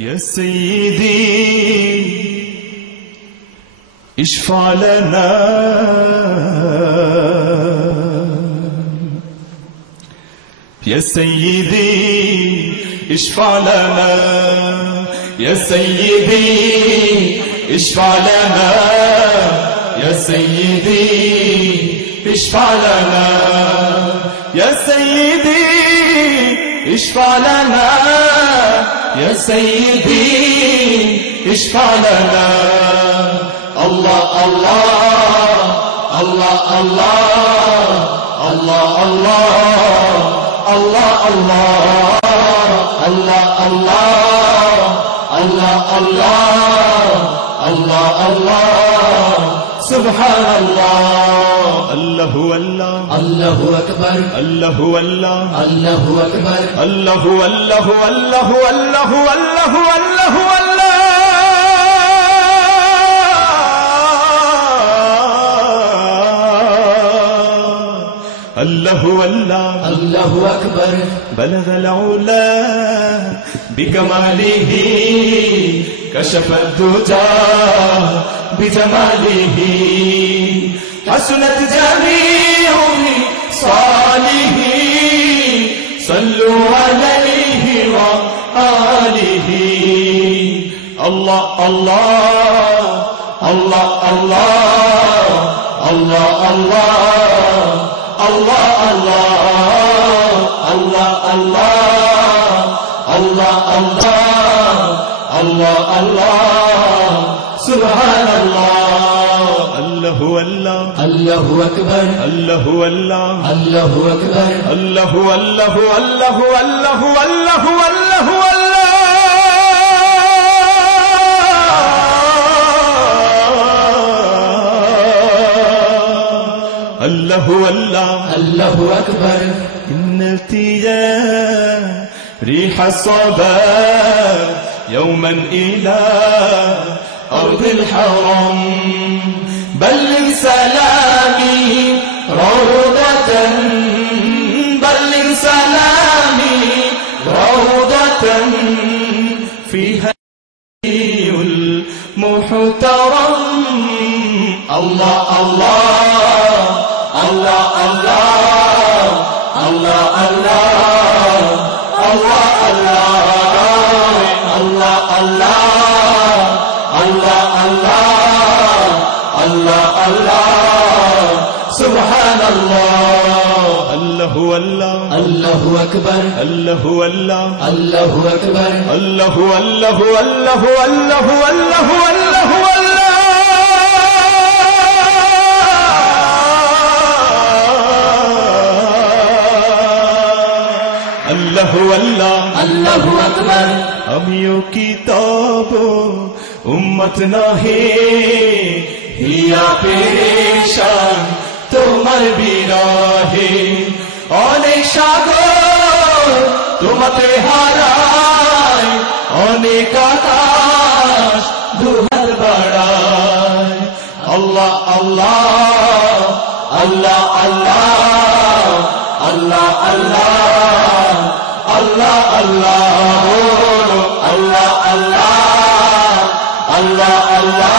يا سيدي اشفع لنا يا سيدي اشفع لنا يا سيدي اشفع لنا يا سيدي اشفع لنا يا سيدي اشفع لنا يا سيدي اشفع لنا الله الله الله الله الله الله الله الله الله الله الله الله سبحان الله الله والله الله أكبر الله والله الله أكبر الله والله والله والله والله والله والله الله والله الله أكبر بلغ العلا بكماله كشف الدجى بجماله حسنت جميع صالح صلوا عليه وآله الله الله الله الله الله الله الله الله الله الله الله الله سبحان الله الله والله الله أكبر الله والله الله أكبر الله والله والله والله والله والله والله الله والله الله أكبر إن ارتياح ريح الصبا يوما إلى أرض الحرم بلغ سلامي روضة بلغ سلامي روضة فيها المحترم الله الله الله الله الله الله الله الله الله الله الله سبحان الله الله والله الله أكبر الله والله الله أكبر الله والله والله والله والله والله والله الله والله الله أكبر আমিও কিতাব উম্মত নাহি হিয়া পেরেশান তোমার বিরহে অনেক সাগর তোমাতে হারায় অনেক আকাশ দুহাত বাড়ায় আল্লাহ আল্লাহ আল্লাহ আল্লাহ আল্লাহ আল্লাহ আল্লাহ আল্লাহ আল্লাহ আল্লাহ আল্লাহ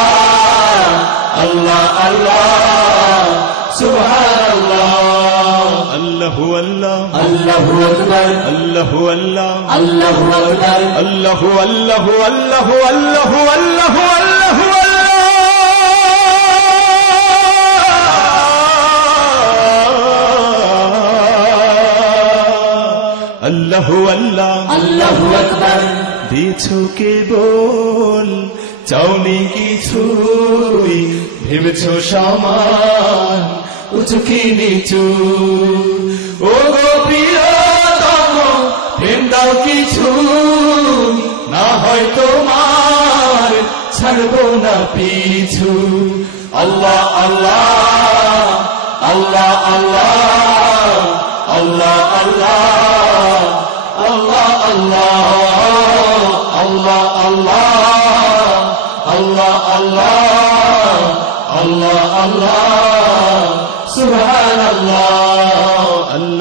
আল্লাহ আল্লাহ সুবহানাল্লাহ আল্লাহু আল্লাহ الله أكبر আল্লাহু আল্লাহ الله أكبر আল্লাহু আল্লাহু আল্লাহু আল্লাহু আল্লাহু আল্লাহু আল্লাহু আল্লাহ الله أكبر দিয়েছো কেবল চাওনি কিছুই ভেবেছো সমান উঁচু কি নিচু ও গো প্রিয়তম প্রেম দাও কিছু না হয় তোমার ছাড়বো না পিছু আল্লাহ আল্লাহ আল্লাহ আল্লাহ আল্লাহ আল্লাহ আল্লাহ আল্লাহ আল্লাহ আল্লাহ আল্লাহ আল্লাহ আল্লাহ আল্লাহ সুবহানাল্লাহ আল্লাহ